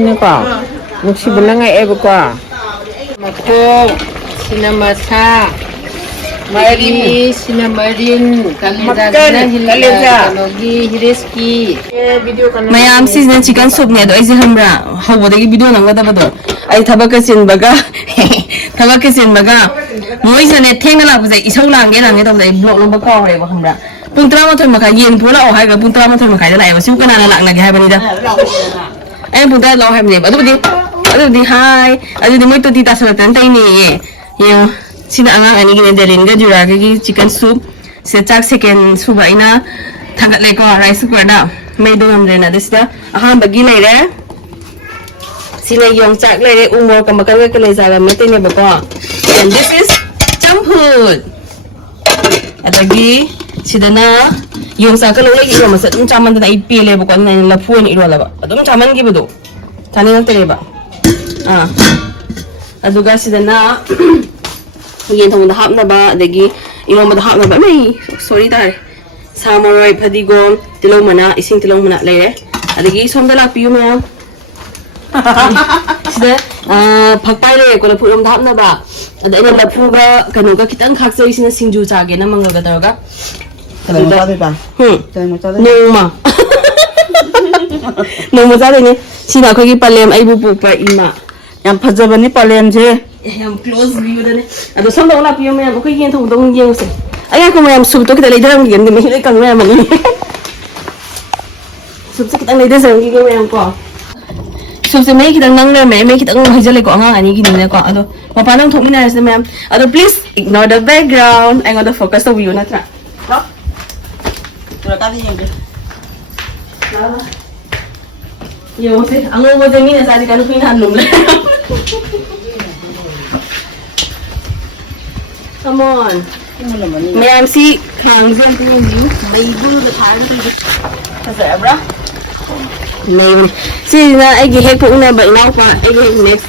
Sinako? Magsibulangay ebako. Mako, sinamasa. Mari sinamarin kalida hila kanogi hiriski mayam season chicken soup ne do ai hamra hawo dagi video nang da bado ai thabakasin baga thabakasin baga moi sane thengna la bujai isau lange lange da dai blog lo ba ko re ba hamra pung 13 makai yen thola o hai ga pung 13 makai da lai ba siu kana na lak na ga hai bani da ai pung da lo hai ne ba adu di hai adu di moi to ti ta sa tan tai ne ye sina angang ani gine delin ga jura ga chicken soup se chak second soup aina thangat le ko rice cooker da mai do am rena desda aham bagi lai re sina yong chak lai re umor ka makal ka lai za me te ne ba ko and this is champut adagi sidana yong sa ka lo lai ro ma sa dum chaman da ai pe le ba ko na la phu ni ro la ba dum chaman gi bu do chani na te ba aduga sidana yen thong da hap na ba dagi ino ma da hap na ba mai sorry da samurai padigom tilong mana ising tilong mana lai re adagi som da la piu ma sida phakpai le ko la phulom da hap na ba ada ina la phu ba kanu ka kitang khak sai sina singju cha ge na mangal ga taroga Kalita ba? nongma nongma za de ni sina ko gi palem ai bu pu pa ima Yang pajabani palem je. yam close view da ne ado som da la piu ma ko yen thong dong yen se ai ko ma yam sub to kita le dang gen de me le kang ma ma ni sub se kita le de sang gi ma yam ko sub se me kita nang le me kita ngong hajale ko nga ani gi ni ne ko ado papa nang thok mi na se ma'am ado please ignore the background I want to focus the view na tra No? Tura ka din yung yo se angong mo de mi na sa di kanu pinan lum le come on ma'am si khang zen ti ni mai du the time ti ta sa bra mai si na ai gi he ko na ba na pa ai gi next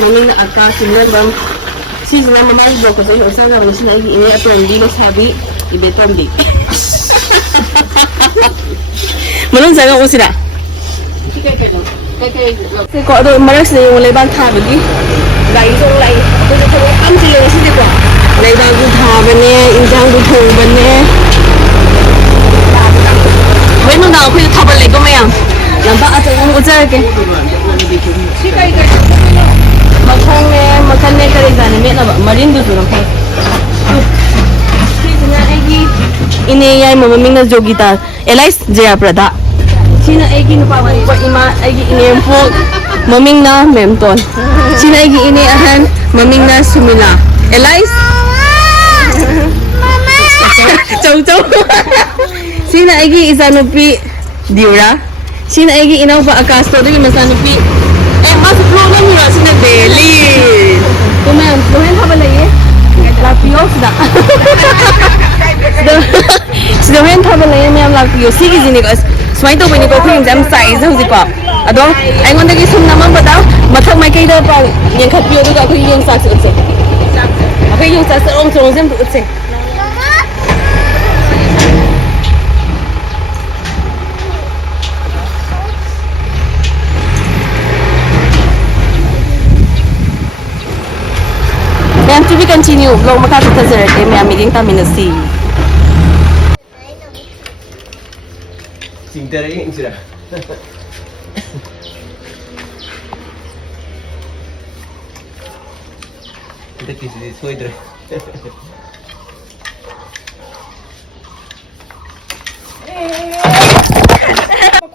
mani na aka sin na bam si na mama do ko sai sa ga ni ai gi ni ato ndi lo sabi ibe tom di manong sa ga usira ko do marak se yung leban tha ba gi lai do lai ko do ko am ti le si de ko lai ba gu tha ba ne injang gu thong ba ne wei nong da ko tha ba le ko ma yang lam ba a ta ngong ujar ke si kai kai ma thong ne ma kan ne kare ga ne me na ba marin du du ko si na ai gi ine yai ma ming na jogita elais jaya prada sina ai gi nu pa ba ima ai gi ine po maming na memton sina ai gi ine ahan maming na sumila elais chow chow sina ai gi isanupi diura sina ai gi inaw ba akas to gi masanupi mas pro na mi sina deli kumem kuhen ha ba lai la pio sida sida hen tha ba lai mem la pio si gi ni ko smai to ni ko khim jam size ho ji ko ado ai ngon da gi sum namam ba da mathak mai kai da pa yang khat pio da ko yang sa se se akai yung sa sa ong chong sem tu se Ma'am, to be continue. Vlog makakita sa rete, ma'am, maging kami na si. Cinta rin sila. Kita kisi soy dre.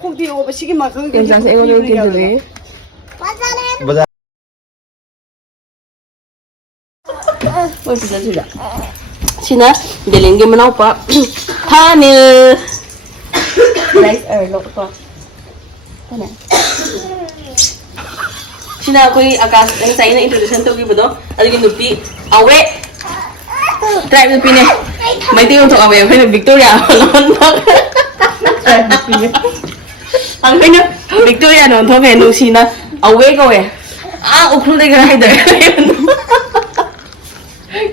Kung di ako ba sige makang Yung sa ingon yung kinjuli. Baza. Uy, pisa sila. Sina, galing gimanaw pa. Hanil! Rice erlo to. Ano? Sina ako'y akas, ang sa'yo na introduction to gibo do. Ano ginupi? Awe! Try mo pine. May tingin to awe. Ako'y na Victoria. Ang kanya, Victoria no, to kaya nung sina. Awe ko eh. Uklo na yung rider.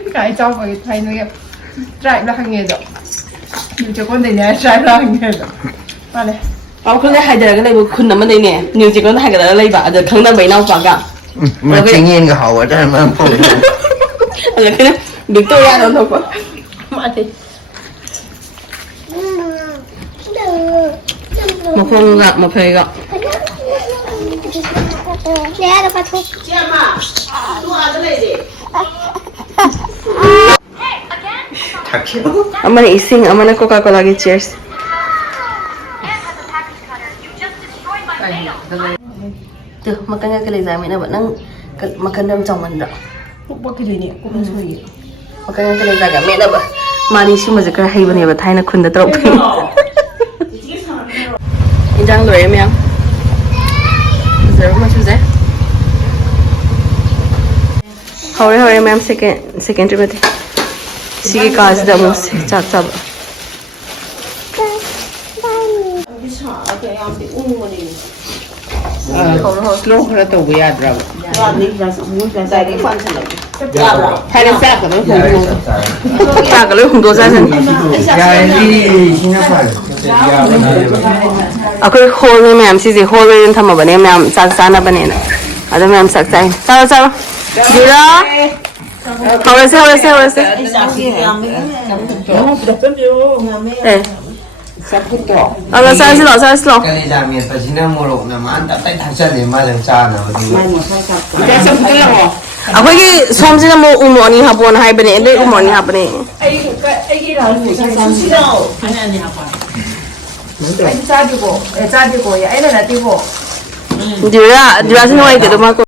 Cái trong cái thay nó em trai là hàng nghề rồi, mình cho con để nhà trai là hàng nghề rồi, vào đây, ꯄꯥꯎ ꯈꯪꯗꯦ ꯍꯥꯏꯗꯔꯒ ꯂꯩꯕ ꯈꯨꯟ ꯑꯃꯗꯩꯅꯦ new ꯆꯦꯛꯀꯣꯟꯗ ꯍꯥꯏꯒꯠꯂꯒ ꯂꯩꯕ ꯑꯗ ꯈꯪꯅꯕ ꯏꯅꯥꯎꯄꯥꯒ ꯆꯦꯡꯌꯦꯟꯒ ꯍꯥꯎꯒꯗ꯭ꯔꯥ ꯃꯔꯝ ꯑꯗ 그냥 빅토리아로 넣고 맞지 먹어가 먹어가 내가 봐 줘. 엄마는 이싱 엄마는 코카콜라기 cheers tuh makanya kali zaman apa nang makan dalam cawan dah makanya kali zaman mana apa mari semua sekarang hai bani apa thai nak khunda teruk injang loh ya miang zero macam tu hore ma'am second trip ate sige kaas da mo chat chat slow khara tawba yadraba thai sa ka lo sa ka lo hungdo sa san akhoi hol me ma'am si hol rin thama bane ma'am sak sana bane na ada ma'am sak sai chalo dira hore se Ala sa silo. Kali jamin pasina morok na man tatay thaksan ni malang cha na mati. ꯑꯩꯈꯣꯏꯒꯤ ꯁꯣꯝꯁꯤꯅ ꯑꯃꯨꯛ ꯎꯃꯣꯅꯤ ꯍꯥꯞꯄꯣꯅ ꯍꯥꯏꯕꯅꯦ ꯑꯗꯩ ꯎꯃꯣꯅꯤ ꯍꯥꯞꯄꯅꯦ 짜지고 예 짜지고 예 애는 놔두고 듀라스 누워있게 도